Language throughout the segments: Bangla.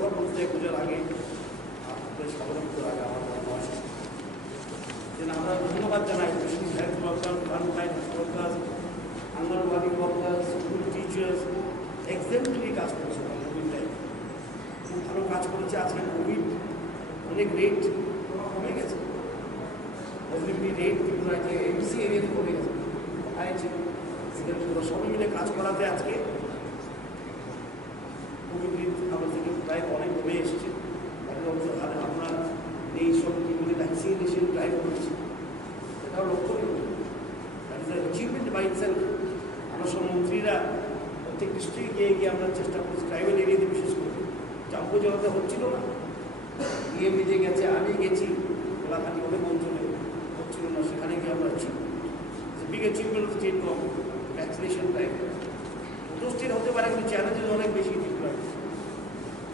কথা বলতে পুজোর আগে স্বাগত আগে আমার আমরা ধন্যবাদ জানাই health worker, frontline workers, anganwadi workers, school teachers exemplary কাজ করেছে কোভিড টাইমে, খুব ভালো কাজ করেছে। আজকে কোভিড অনেক রেট কমে গেছে, পজিটিভিটি রেট কিন্তু এমসি এরিয়াতে কমে গেছে, আইছে সবাই মিলে কাজ করাতে আজকে কোভিড রেট আমাদের থেকে প্রায় অনেক কমে এসেছে। আমরা এই সব কীভাবে ভ্যাকসিনেশন ড্রাইভ করছি এটাও লক্ষণীয়, that is achievement by itself. আমরা সব মন্ত্রীরা প্রত্যেক ডিস্ট্রিক্টে গিয়ে গিয়ে আমরা চেষ্টা করছি, ট্রাইবাল এরিয়াতে বিশেষ করে চাম্পু জলাতে হচ্ছিল না, গিয়ে নিজে গেছে, আমি গেছি কোলাঘাটি অনেক অঞ্চলে হচ্ছিল না, সেখানে গিয়ে আমরা আছি big achievement of state government vaccination drive. ছোটো স্টেট হতে পারে কিন্তু চ্যালেঞ্জেস অনেক বেশি ডিফারেন্ট।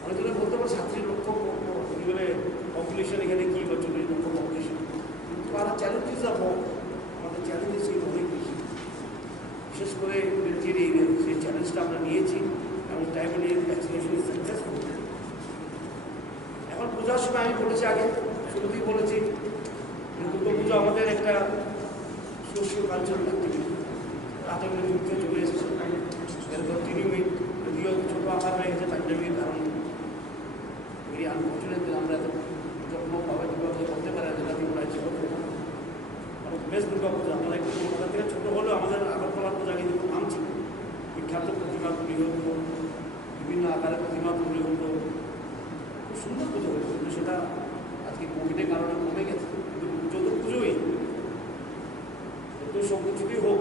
অনেক জনে বলতে পারে 37 লক্ষ বলে পপুলেশন, এখানে কী বা 40 লক্ষ পপুলেশন, কিন্তু আর চ্যালেঞ্জেস হোক, আমাদের চ্যালেঞ্জেস কিন্তু অনেক বেশি, বিশেষ করে মিলিটারি এরিয়া। সেই চ্যালেঞ্জটা আমরা নিয়েছি এবং টাইমলি ভ্যাকসিনেশন সাকসেসফুল। এখন পূজার সময় আমি বলেছি, আগে শুরুতেই বলেছি, দুর্গাপুজো আমাদের একটা সোশিও কালচারাল অ্যাক্টিভিটি, রাতে যুদ্ধ চলে এসেছে, এরপর টিনিমিট যদিও ছোটো আকার হয়ে গেছে প্যান্ডেমিকের কারণে। ভেরি আনফর্চুনেট আমরা এত যত্নভাবে দুর্গাপুজো করতে পারি না, যেটা আমরা ইচ্ছে করতে পারি। কারণ বেশ দুর্গাপুজো আমরা একটু কলকাতা থেকে ছোটো হলেও আমাদের আগরতলার পূজা কিন্তু খুব নাম ছিল, বিখ্যাত প্রতিমা তৈরি হতো, বিভিন্ন আকারের প্রতিমা তৈরি হতো, খুব সুন্দর পুজো হতো। কিন্তু সেটা আজকে কোভিডের কারণে কমে গেছে। কিন্তু পুজো তো পুজোই, যত সব কিছুতেই হোক,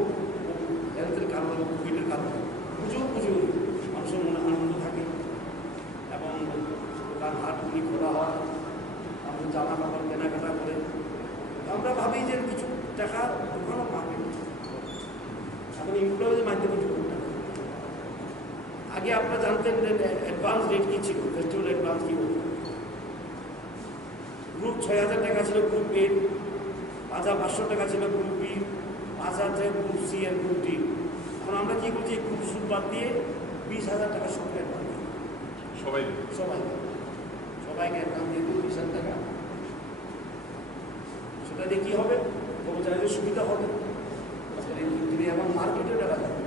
হেলথের কারণে বা কোভিডের কারণে পুজোই মানুষের মনে আনন্দ থাকে এবং দোকান হাটগুলি খোলা হয়, আমাদের জামা কাপড় কেনাকাটা করে আমরা ভাবি যে কিছু টাকা দোকানও পাবে। এখন এমপ্লয়িজের মাধ্যমে কিছু করতে হবে। আগে আপনারা জানতেন যে অ্যাডভান্স রেট কী ছিল, ফেস্টিভ্যাল অ্যাডভান্স কী হতো। গ্রুপ 6,000 টাকা ছিল, গ্রুপ এ 5,500 টাকা ছিল, গ্রুপ বি 5,000, গ্রুপ সি আর গ্রুপ ডি। এখন আমরা কী করছি, গ্রুপ সুদ বাদ দিয়ে 20,000 টাকা সবকে অ্যাডভান্স, সবাইকে অ্যাডভান্স দিয়ে 20,000 টাকা। সেটা দিয়ে কী হবে, কর্মচারীদের সুবিধা হবে এবং মার্কেটে টাকা যাবে।